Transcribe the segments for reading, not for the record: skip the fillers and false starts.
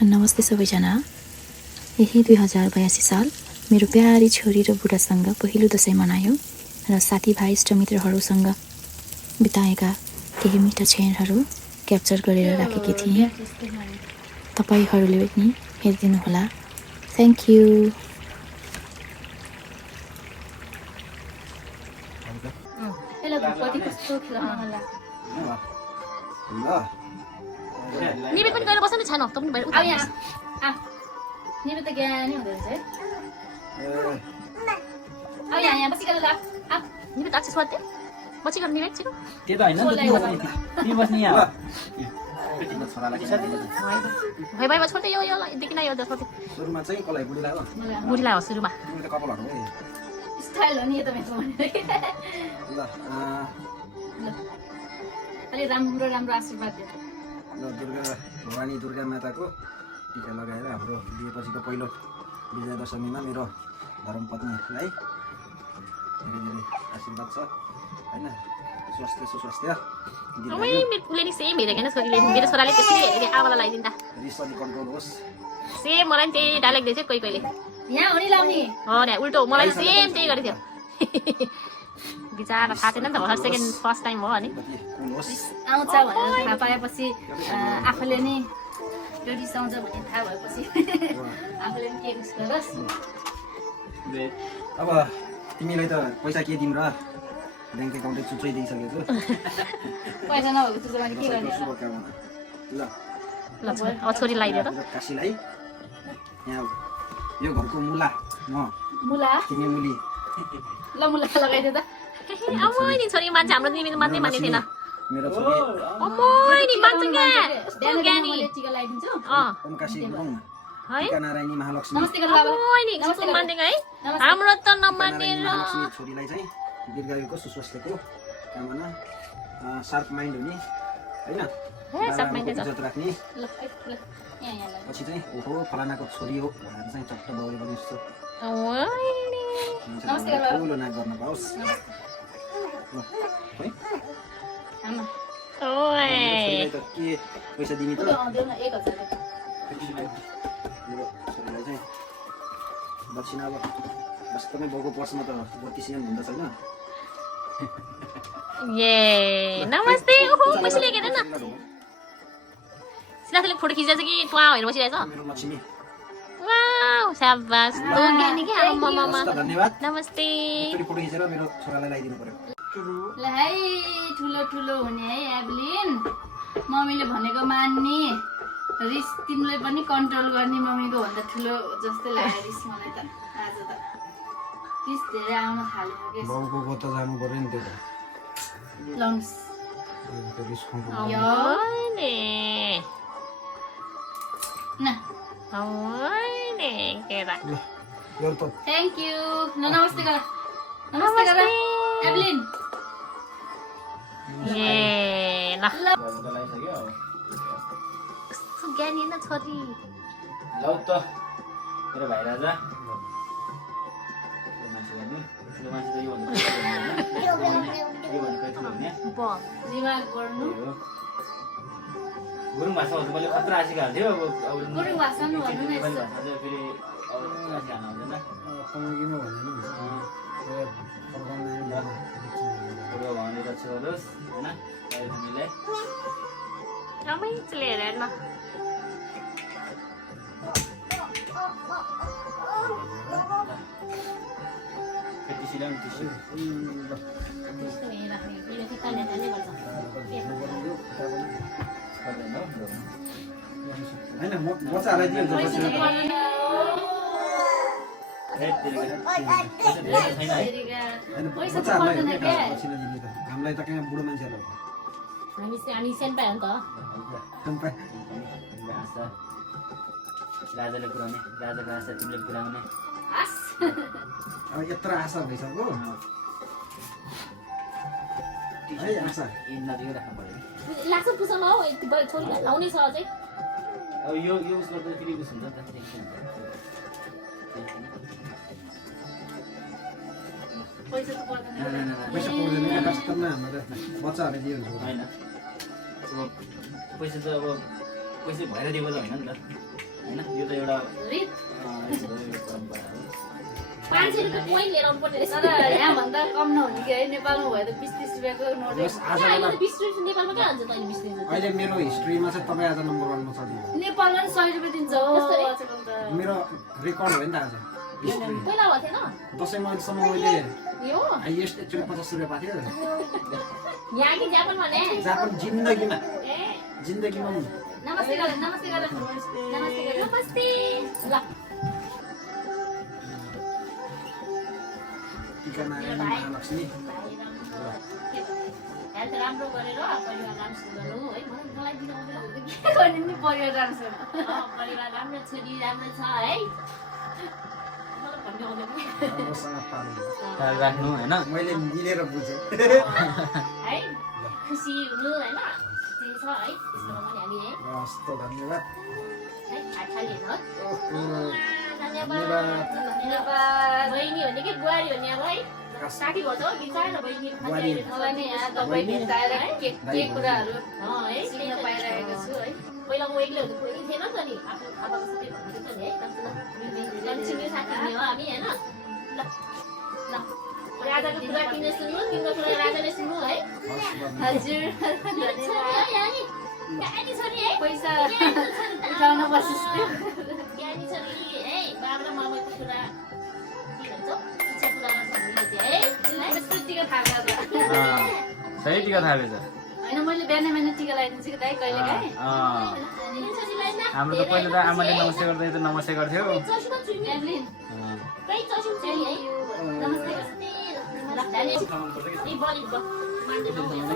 नमस्ते सबैजना। यही 2082 साल मेरो प्यारी छोरी र बुढासँग पहिलो दशैं मनायो र साथीभाइ इष्टमित्रहरूसँग बिताएका केही मिठा क्षणहरू क्याप्चर गरेर राखेकी थिएँ। तपाईहरूले पनि हेरिदिनुहोला। Thank you. निवेद पनि गएर बस्नु नि छैन त पनि भएर उता यहाँ निवेद त ज्ञानी हुँदो रहेछ है अब यहाँ बसी गरेर आ निवेद अच्छे स्वाद बसी गरेर निवेद छिटो त्यो त हैन नि बस्ने यहाँ पेटीको छोरालाई भाइ भाइमा छोड्दै यो देखिन यो छोड्दै सुरुमा चाहिँ कसलाई बुढी लाग्यो बुढी लाग्यो सुरुमा मेरो कपाल हटाउ है स्टाइल हो नि यो त मेरो ल अलि राम्रो राम्रो आशीर्वाद दियो ल भवानी दुर्गा माताको टिका लगाएर हाम्रो बिहेपछिको पहिलो विजया दशमीमा मेरो धर्मपत्नीलाई धेरै धेरै आशीर्वाद छ हैन स्वास्थ्य सुस्वास्थ्य ओइ मेरो पुले नि सेम हेरेको हैन छोरीले मेरो छोराले त्यसरी हेरेको आवालाई लगाइदिँदा रिसले कन्ट्रोल होस् सेम मलाई नि त्यही डायलग दिएछ कोही कोहीले यहाँ हो नि लाउने हो नि उल्टो मलाई सेम त्यही गरेको थियो बिचारा थाहा छैन नि त भर्खर सेकेन्ड फर्स्ट टाइम हो अनि आउँछ भनेर थाहा पाएपछि आफूले नि यो रिसाउँछ भन्ने थाहा भएपछि आफूले पनि के उस गरोस् अब तिमीलाई त पैसा के दिउँ र ब्याङ्क एकाउन्टै चुच्चै दिइसकेको छु पैसा नभएको चुच्चोमा के गर्ने शुभकामना ल ल अब छोरी लगाइदियो त काशीलाई यहाँ यो घरको मुला म मुला तिमी मुली ल मुला लगाइदियो त अमै नि छोरी मान्छे हाम्रो निमित मान्दै मान्ने थिएन मेरो छोरी अमै नि मान्छे क्या कस्तो ज्ञानी टिका लगाइदिन्छु ओम काशी गुरुङ है टिका नारायणी महालक्ष्मी नमस्ते गर्नु बाबा अमै नि कस्तो मान्दैन है हाम्रो त नमान्ने र छोरीलाई चाहिँ दीर्घायुको सुस्वास्थ्यको कामना शार्प माइन्ड हुने हैन शार्प माइन्ड इज्जत राख्ने ल यहाँ पछि चाहिँ ओहो फलानाको छोरी हो भनेर चाहिँ चट्ट बाउले पनि जस्तो नमस्ते गर्नु ठुलो नाक गर्न पाओस् है आमा छोरीलाई त के पैसा दिने त देऊ न 1000 मेरो छोरीलाई चाहिँ दक्षिणा अब वास्तवमै बाउको पर्समा त 32 एम हुँदा छैन ये नमस्ते ओहो पैसा लिएको हेर न सिलाथले फोटो खिचेछ कि ट्वा हेर बसिरहेछ मेरो लक्ष्मी वाउ शाबास तो ज्ञानी के आमा मामा धन्यवाद नमस्ते एकचोटि फोटो खिचेर मेरो छोरालाई लगाइदिनु पर्यो ल है ठुलो ठुलो हुने है एभलिन मम्मीले भनेको मान्ने रिस तिमीले पनि कन्ट्रोल गर्ने मम्मीको भन्दा ठुलो जस्तै लाग्यो रिस मलाई त आज त रिस धेरै आउन थाल्यो के बाउको गोत जानु पर्यो नि त्यो लङ्स त्यो रिस खाउँ यो ने न ओने केरा यो त थ्यांक यू नमस्ते गर नमस्ते गर एभलिन ए ल ज्ञानी न छोरी लौ त मेरो भाइ राजा ठुलो मान्छे त यो दिमाग गर्नु गुरुङ भाषा भन्दा मैले खतरा आशिक हाल्थ्यो अब गुरुङ भाषा नि भन्नु न यस्तो फेरि अरू आशिक हाल्नु हुँदैन सँगैमा भन्दैन ठुलो भने रक्षा गरोस् होइन हामीलाई रमाइलो हेर न टिसी ल्याउनु टिसी त्यस्तो हेर्दाखेरि पहिले चाहिँ तान्ने तान्ने गर्छ हैन म चाहिँ हालाइदियो हामीलाई त कहाँ बुढो मान्छेहरू हामी सेन पायो नि त राजाले पुऱ्याउने राजाको आशा तिमीले पुऱ्याउने अब यत्रो आशा भइसक्यो है आशा नजिकै राख्नु पऱ्यो लाग्छ पुसँग हौ छोरीलाई लाउने छ अझै अब यो उस गर्दा फेरि उस हुन्छ नि त पैसा त पर्दैन पैसा पर्दैन वास्तवमा हाम्रो बच्चाहरूले दियो होइन अब पैसा त अब कसै भएर दिएको त होइन नि त होइन यो त एउटा रित परम्परा हो 500 रुपियाँ कोइन लिएर आउनु पर्ने रहेछ तर यहाँभन्दा कम नहुने कि है नेपालमा भयो त 20-30 रुपियाँको नोट जस आज अहिले त 20 रुपियाँ नेपालमा कहाँ हुन्छ तैँले 20 रुपियाँ अहिले मेरो हिस्ट्रीमा चाहिँ तपाईँ आज नम्बर 1 मा छ दिनु नेपालमा नि 100 रुपियाँ दिन्छ हो कस्तो रे? आजकल त मेरो रेकर्ड हो नि त आज हिस्ट्री पहिला भएको थिएन दसैँमा अहिलेसम्म मैले यो हाइएस्ट एकचोटि 50 रुपियाँ पाएको थिएँ यहाँ कि जापानमा ने जापान जिन्दगीमा ए जिन्दगीमा नमस्ते गर नमस्ते गर नमस्ते गर नमस्ते ल टिका नारायण महालक्ष्मी हेल्थ राम्रो गरेर परिवार राम्रो गर्नु है मलाई दिन आउँदैन के गर्ने नि परिवार राम्रो छैन परिवार राम्रो छोरी राम्रो छ है मलाई भन्नु आउँदैन राम्रोसँग पाल्नु ख्याल राख्नु होइन मैले मिलेर बुझेँ है खुसी हुनु होइन त्यही छ है त्यसमा पनि हामी है हस् त धन्यवाद है खाली हेर्नु ओहो, धन्यवाद धन्यवाद बहिनी भन्ने कि बुहारी भन्ने अब है साथी भन्छ हो बिचार बहिनी बुहारी। मलाई नि यहाँ तपाईँ भेटाएर के कुराहरू है सिक्न पाइरहेको छु है पहिला म एक्लै हुँदा कोही थिएन नि त नि आफ्नो आमाको साथै भन्नु नि है कन्टिन्यू साथी नि हो हामी होइन ल ल राजाको कुरा किन सुन्नु तिम्रो कुरा राजाले सुन्नु है हस् हजुर धन्यवाद। छोरी है हामी ज्ञानी छोरी है पैसा उठाउन बसिस् ज्ञानी छोरी है बाबा र मामाको कुरा के भन्छ इच्छा पुरा गर्छ हामीले चाहिँ है यस्तो टिका थाहा गर्दा सही टिका थाहा छ होइन मैले बिहान टिका लगाइदिन्छु कि दाइ कहिले काहीँ छोरीलाई न हाम्रो त पहिला त आमाले नमस्ते गर्दै त नमस्ते गर्थ्यो चौसीमा छुइमे एभलिन कहीँ चौसीमा छोरी है नमस्ते ल धाने ए बलि मान्छे जाउँ बाबु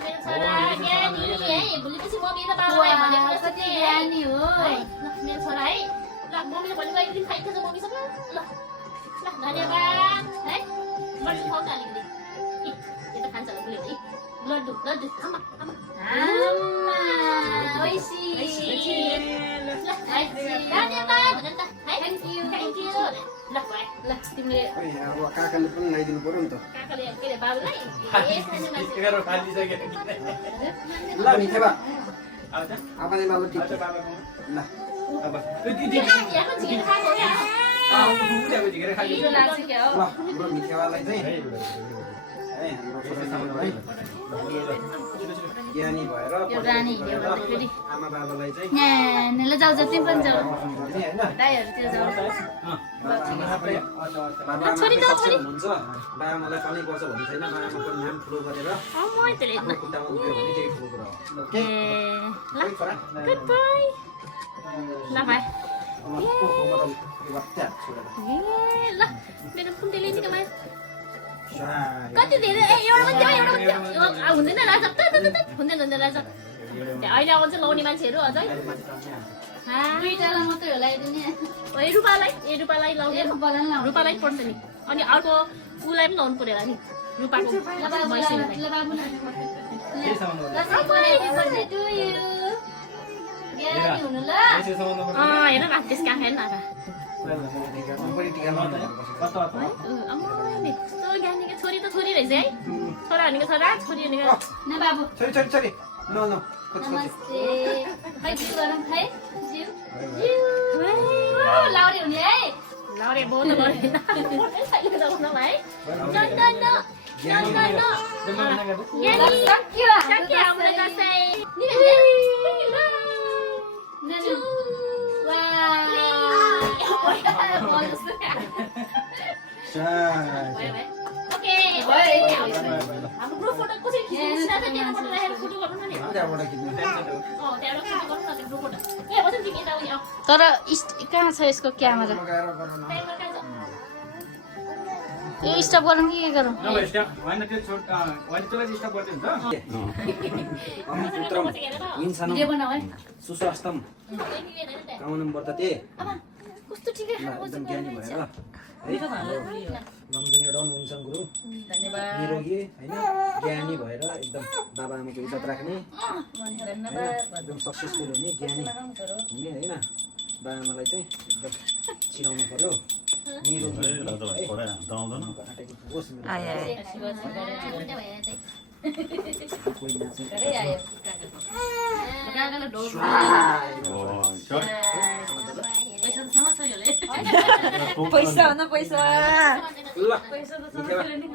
मेरो छोरा ज्ञानी है भोलिपछि मम्मी र बाबालाई भनेको कति जस्तै है ज्ञानी हो है ल मेरो छोरा है ल मम्मीले भनेको एक दिन खाइन्छ मम्मीसँग ल ल धन्यवाद है लड्डु खाऊ त अलिकति यो त खान्छ होला बुढीले है लड्डु लड्डु आमा आमा आमा ओइसी ल है धन्यवाद भन त है थ्याङ्क यू ल भयो ल तिमीले खोइ, अब काकाले पनि लगाइदिनु पर्यो नि त काकाले के अरे बाबुलाई ए सानो मान्छे ल मिठेबा आउँछ आपाले बाबु ठिक आउँछ बाबाको ल अब यहाँ झिकेर खाएको क्या झिकेर खाली मिठो लाग्छ क्या हो ल हाम्रो मिठेवालाई चाहिँ है हाम्रो छोराछोरी है ज्ञानी भएर यो रानी गरेर भन्दाखेरि आमा बाबालाई चाहिँ यहाँ ल जाऊ जति पनि जाऊ दर्शन गर्ने होइन दाइहरूतिर जाऊ बाबा आमा छोरी त, छोरी। हुनुहुन्छ बाबा आमालाई पाल्नै पर्छ भन्ने छैन बाबा आमाको नाम ठुलो गरेर आफ्नो खुट्टामा उभियो भने त्यही ठुलो कुरा हो ओके है छोरा गुड बोय ल भाइ ओहो मतलब यो बच्चा छोडेर ए ल मेरो कुन्डेली निकाल्नु साई। कति धेरै ए एउटा मात्रै हुँदैन राजा हुँदैन राजा अहिले आउँछ लाउने मान्छेहरू अझै दुईटालाई मात्रै होला दिने ए रूपालाई लाउने बलान ल रूपालाई पर्छ नि अनि अर्को उसलाई पनि लाउनु पर्यो होला नि रूपाको मैसूरलाई। ल बाबु ल के साउन्ड गर्दै? Happy birthday to you. ज्ञानी हुनु ल यसो साउन्ड गर्दै? हेर न त्यस कहाँ हेर्न अब म पनि टिका लगाउनु पर्छ। कस्तो कस्तो? अम्माले कस्तो ज्ञानीको छोरी त छोरी रहेछ है छोरा भनेको छोरा छोरी भनेको न बाबु छोरी छोरी छोरी नो नो खोज खोज नमस्ते खै के गरौँ खै जिउ लाउरे हुने है लाउरे बहुत गरेन छैन जाउँ है न ज्ञानी सक्यो सक्यो हाम्रो दसैँ साई। ओके हाम्रो ग्रुप फोटो कसरी खिच्नु साथै त्यहाँबाट राखेर फोटो गर्नु न नि त्यहाँबाट खिच्नु त्यहाँबाट फोटो गर्नु न त्यो ग्रुप फोटो ए बसन तिमी यता उयो तर कहाँ छ यसको क्यामेरा लगाएर गरौँ न। टाइमर कहाँ छ यो स्टप गरौँ कि के गरौँ नभए स्ट्याप होइन त्यो छोड होइन त्यसलाई स्टप गर्दै हुन्छ अहं पुत्रम हिंसानं भिडियो बनाऊ है सुस्वास्थ्यम कामनं वर्तते कस्तो ठिकै ल, एकदम ज्ञानी भएर है नमस्ते एउटा हुन्छन् गुरु धन्यवाद निरोगी होइन ज्ञानी भएर एकदम बाबा आमाको इज्जत राख्ने होइन एकदम सक्सेसफुल हुने ज्ञानी हुने होइन बाबा आमालाई चाहिँ एकदम चिनाउनु पर्यो आयो धेरै आयो काकाले ढोल पैसा त समाज छ यसले पैसा हो न पैसा पैसा त समाजले नि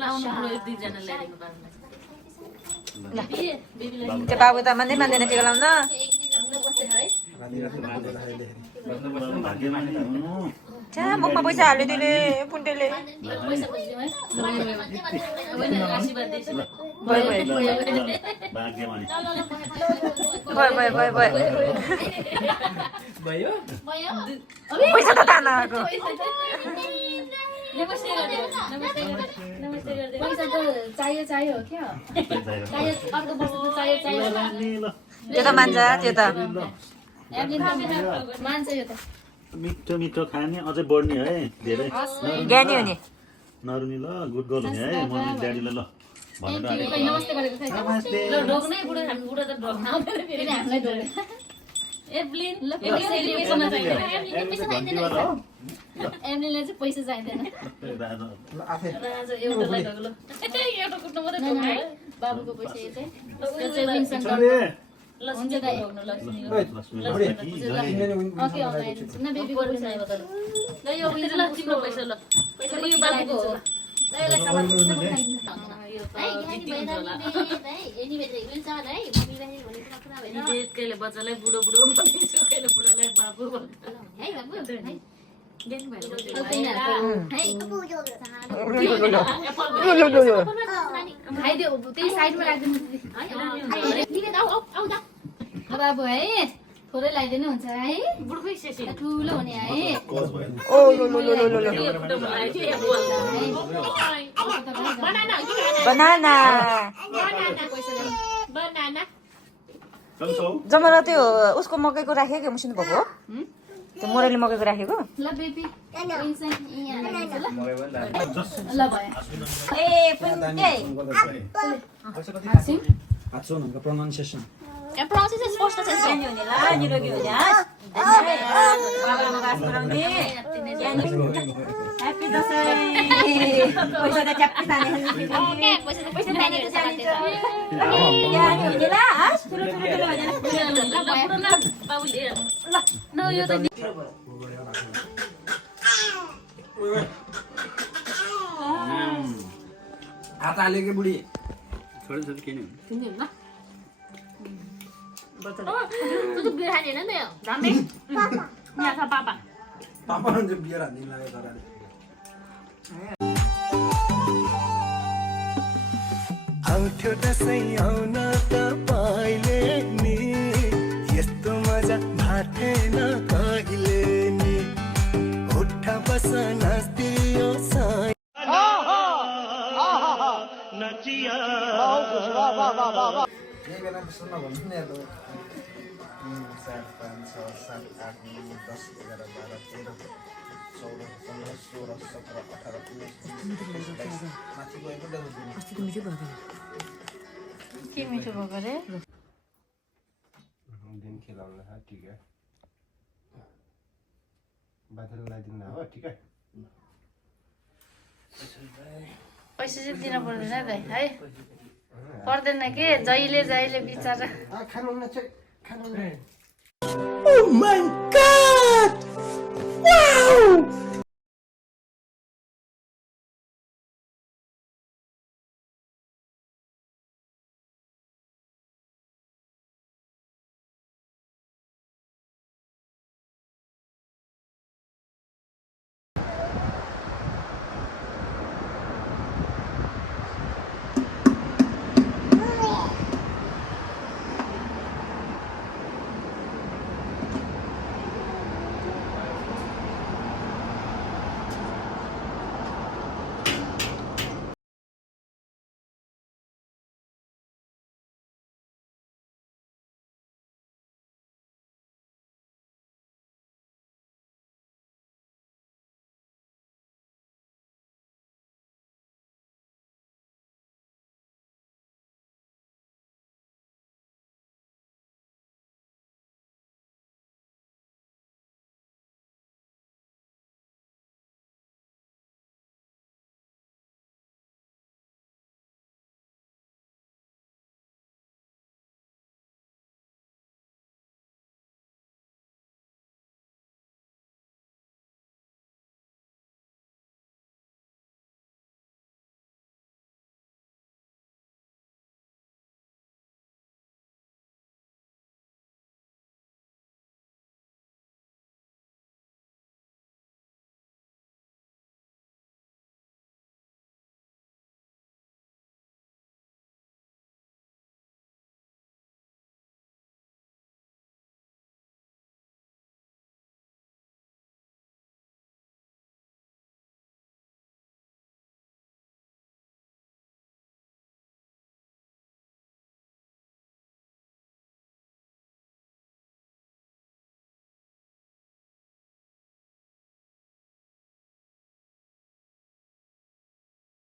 लाउनु पर्यो दुईजना ल्याइदिनु पर्ने त्यो बाबु त मान्दै मान्दैन टिका लाउन छ्या मुखमा पैसा हाल्यो त्यसले पुन्टेले पैसा त तान आएको पैसा त चाहियो क्या अर्को वर्ष त चाहियो त्यो त मान्छ त्यो त मान्छ यो त मिठो मिठो खाने अझै बढ्ने है धेरै ज्ञानी हो नि नरुनी ल गुड गर्ल हुने है मम्मी ड्याडीलाई ल भनेर नमस्ते गरेको छ ल ढोक्नै बुढो हामी बुढो त ढोक्न आउँदैन फेरि हामीलाई ढोक्ने एब्लिन ल पैसा चाहिँदैन एब्लिनलाई चाहिँ पैसा चाहिँदैन राजा एउटालाई ढोक्लो एउटा कुट्नु मात्रै ढोक्नु बाबुको पैसा यो चाहिँ सेभिङ सेन्टर हुन्छ दाइ ढोक्नु लक्ष्मीको ओके आउँदैछु न बेबीको पैसा आयो त ल यो उयो ल तिम्रो पैसा ल पैसा उयो बाबुको हो ल यसलाई सामान किन्न पठाइदिनु यो त जित्दिन्छ होला कहिले बच्चालाई बुढो बुढो भनिदिन्छु कहिले बुढोलाई बाबु खाइदियो त्यही साइडमा राखिदिनु बाबु है थोरै लगाइदिनु हुन्छ है बुढोकै ठुलो हुने है बनाना जमारा त्यो उसको मकैको राखेको मुसिनु भएको हो त्यो मोरेली मकैको राखेको ल बेबी ल भयो ए पुन्टे हात्सो भनेको प्रोनाउन्सिएसन प्रोसेस स्पष्ट छ ज्ञानी हुने ला निरोगी हुने बाबामा बास गराउने ह्याप्पी दसैँ पैसा त च्याप्पी ताने ओके पैसा त पैसा नानीहरु चाहिन्छ ज्ञानी हुने ला हस् ठुलो ठुलो ठुलो भएन ल भयो ल बाबुले ल न यो त हात हाल्यो कि बुढी छोरी छोरी किन तिमीहरु ल त्यो त बियर खाने हैन नि झन्डै यहाँ छ पापा पापा हुन्छ बियर हान्दिनु लाग्यो छोराले आउँथ्यो दसैँ आउन तपाईँले नि यस्तो मजा भाथेन कहिले नि उठा बस नाच्दियो साई यही बेला सुन्न भन्नु नि अब 3 4 5 6 7 8 9 10 11 12 13 14 15 16 17 18 19 माथि गएको के मिठो भएको रे दिन खिलाउनु है ठीक है बादल लगाइदिनु हो ठीक है पैसा चाहिँ दिन पर्दैन दाइ है पर्दैन के जहिले जहिले बिचारा खानुहुन्न चाहिँ खानुहुन्न Oh my God! Wow!